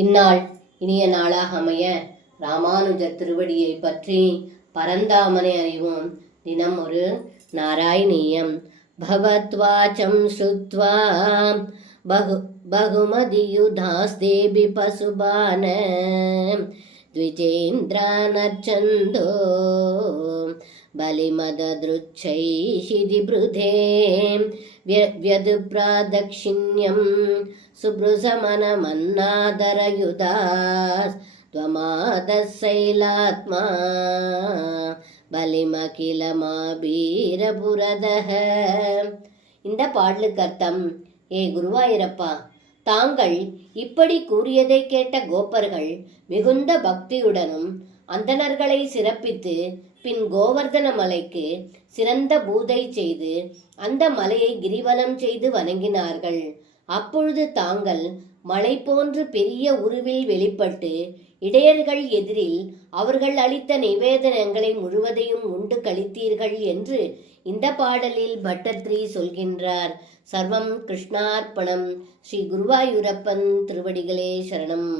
இந்நாள் இனிய நாளாக அமைய ராமானுஜர் திருவடியை பற்றி பரந்தாமனை அறிவோம். தினம் ஒரு நாராயணீயம். பகவத்வாச்சம் ஸ்ருத்வா பகுமதியுதாஸ்தேபி பசுபான த்விஜேந்திரானர்ச்சந்தோ பலிமதத்ருச்சைஷிதிபృధே व्यदुप्रादक्षिण्यं सुभृसमनमन्नादरयुदास् त्वमादशैलात्मा பலிமகிலமாபீரபுரதஹ. இந்த பாடலுக்கு அர்த்தம்: ஏ குருவாயூரப்பா, தாங்கள் இப்படி கூறியதை கேட்ட கோப்பர்கள் மிகுந்த பக்தியுடனும் அந்தணர்களை சிறப்பித்து பின் கோவர்தன மலைக்கு சிறந்த பூதை செய்து அந்த மலையை கிரிவலம் செய்து வணங்கினார்கள். அப்பொழுது தாங்கள் மலை போன்று பெரிய உருவில் வெளிப்பட்டு இடையர்கள் எதிரில் அவர்கள் அளித்த நிவேதனங்களை முழுவதையும் உண்டு கழித்தீர்கள் என்று இந்த பாடலில் பட்டத்ரி சொல்கின்றார். சர்வம் கிருஷ்ணார்ப்பணம். ஸ்ரீ குருவாயூரப்பன் திருவடிகளே சரணம்.